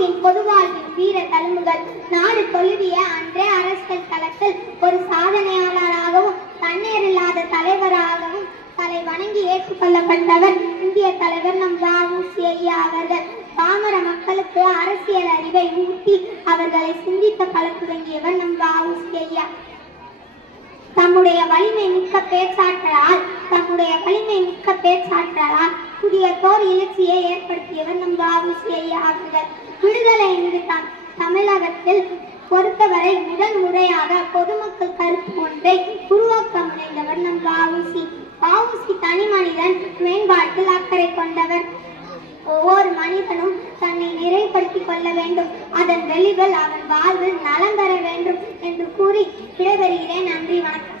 வஉசியின் பொதுவாழ்வின் வீர தழும்புகள். நாடு தொழுவிய அன்றே அரசியல் களத்தில் ஒரு சாதனையாளராகவும் தண்ணீரில்லாத தலைவராகவும் தலை வணங்கி ஏற்றுக்கொள்ளப்பட்டவர் இந்திய தலைவர் நம் வஉசி ஐயா அவர்கள். பாமர மக்களுக்கு அரசியல் அறிவை ஊட்டி அவர்களை சிந்தித்த பழக்குவங்கியவர் நம் வஉசி ஐயா. தம்முடைய வலிமை மிக்க பேச்சாற்றலால் புதிய போர் எழுச்சியை ஏற்படுத்தியவர் நம் வஉசி ஐயா அவர்கள். விடுதலை என்று தமிழகத்தில் பொறுத்தவரை முதல் முறையாக பொதுமக்கள் கருத்து ஒன்றை உருவாக்க முனைந்தவர் நம் வஉசி. வஉசி தனி மனிதன் மேம்பாட்டில் அக்கறை கொண்டவர். ஒவ்வொரு மனிதனும் தன்னை நிறைப்படுத்திக் கொள்ள வேண்டும், அதன் வெளிகள் அவன் வாழ்வில் நலம் பெற வேண்டும் என்று கூறி விடைபெறுகிறேன். நன்றி, வணக்கம்.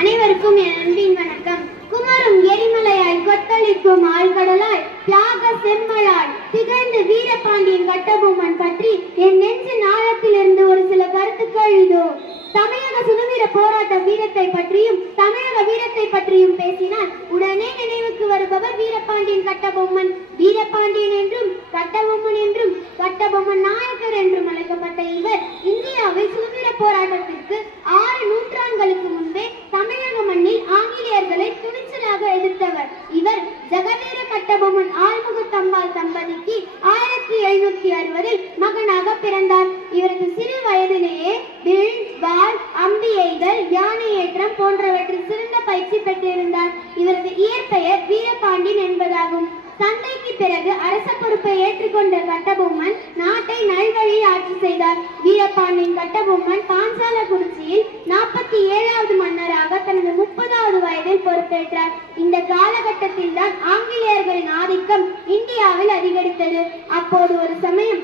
அனைவருக்கும் என் அன்பின் வணக்கம். குமரும் எரிமலையாய் கொத்தளிக்கும் ஆழ்கடலாய் தியாக செம்மலாய் திகழ்ந்து வீரபாண்டியன் கட்டபொம்மன் பற்றி என் நெஞ்சின் ஆழத்திலிருந்து ஒரு சில கருத்துக்கள் இதோ. தமிழக சுதந்திர போராட்ட வீரத்தை பற்றியும் தமிழக வீரத்தை பற்றியும் பேசினால் உடனே நினைவுக்கு வருபவர் வீரபாண்டியன் கட்டபொம்மன். வீரபாண்டியன் என்றும் கட்டபொம்மன் என்றும் கட்டபொம்மன் நாயக்கர் என்றும் அழைக்கப்பட்ட இவர் இந்தியாவில் சுதந்திர போராட்டத்திற்கு 6 நூற்றாண்டுகளுக்கு முன்பே தமிழக மண்ணில் ஆங்கிலேயர்களை துணிச்சலாக எதிர்த்தவர். இவர் ஜெகவீர கட்டபொம்மன் ஆறுமுகத்தம்பாள் தம்பதிக்கு 1760 மகனாக பிறந்தார். இவரது சிறு வயதிலேயே வில், வாள், அம்பி எய்தல், யானை ஏற்றம் போன்றவற்றில் சிறந்த பயிற்சி பெற்றிருந்தார். இவரது இயற்பெயர் வீரபாண்டியன் என்பதாகும். தந்தைக்கு பிறகு அரச பொறுப்பை ஏற்றுக்கொண்ட கட்டபொம்மன் நாட்டை நல்வழியில் ஆட்சி செய்தார். வீரபாண்டியன் கட்டபொம்மன் பாஞ்சாலக்குறிச்சியில் 47வது மன்னராக தனது 30வது வயதில் பொறுப்பேற்றார். இந்த காலகட்டத்தில் தான் ஆங்கிலேயர்களின் ஆதிக்கம் இந்தியாவில் அதிகரித்தது. அப்போது ஒரு சமயம்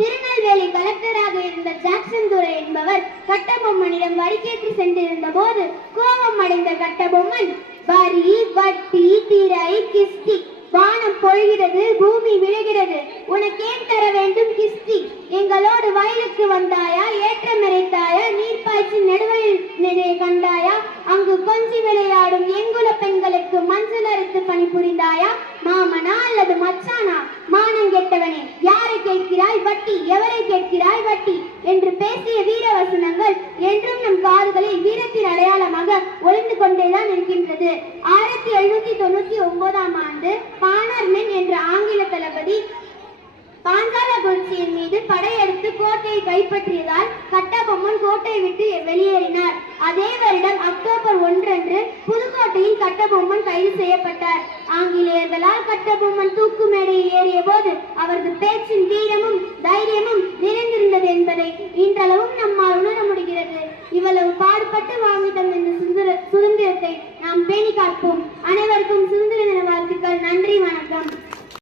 திருநெல்வேலி கலெக்டராக இருந்த ஜாக்சன் துரை என்பவர் கட்டபொம்மனிடம் வரிக்கேற்று சென்றிருந்த போது கோபம் அடைந்த கட்டபொம்மன், வரி, வட்டி, திரை, கிஸ்தி, வானம் பொழிகிறது, பூமி விழுகிறது, உனக்கேன் தர வேண்டும் கிஸ்தி? எங்களோடு வயலுக்கு வந்தாயா? ஏற்றம் இறைத்தாயா? நீர்ப்பாய்ச்சி நெடுவழியை கண்டாயா? அங்கு கொஞ்சி விளையாடும் எங்குல பெண்களுக்கு மஞ்சள் அரைத்து பணிபுரிந்தாயா? மாமனா அல்லது மச்சானா? மானம் கெட்டவனே, யாரை கேட்கிறாய் வட்டி? எவரை கேட்கிறாய் வட்டி? என்று பேசிய வீரவசனங்கள் என்றும் நம் காதுகளில் வீரத்தின் அடையாளமாக ஒளிந்து கொண்டேதான் இருக்கின்றது. 1799ஆம் ஆண்டு பானர்மென் என்ற ஆங்கில தளபதி பாஞ்சாலக்குறிச்சியின் மீது படையெடுத்து கோட்டையை கைப்பற்றியதால் கட்டபொம்மன் கோட்டையை விட்டு வெளியேறினார். அதே வருடம் அக்டோபர் 1 அன்று புதுக்கோட்டையில் கட்டபொம்மன் கைது செய்யப்பட்டார். ஆங்கிலேயர்களால் கட்டபொம்மன் தூக்கு மேடையில் ஏறிய போது அவரது பேச்சின் வீரமும் தைரியமும் நிறைந்திருந்தது என்பதை இன்றளவும் நம்மால் உணர முடிகிறது. இவ்வளவு பாடுபட்டு வாங்கி தந்த இந்த சுதந்திரத்தை நாம் பேணி காப்போம். அனைவருக்கும் சுதந்திர தின வாழ்த்துக்கள். நன்றி, வணக்கம்.